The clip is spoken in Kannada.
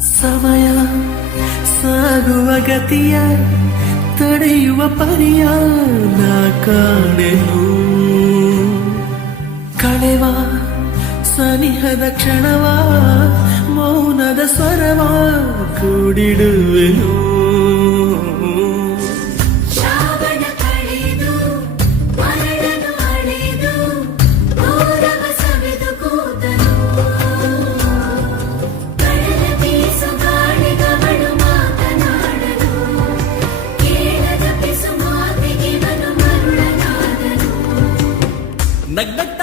ಸಮಯ ಸಾಗುವ ಗತಿಯ ತಡೆಯುವ ಪರಿಯ ನಾ ಕಾಣೆನು ಕಳೆವ ಸನಿಹದ ಕ್ಷಣವ ಮೌನದ ಸ್ವರವ ಕೂಡಿಡುವೆನು ನಗ್ನಗ್ತ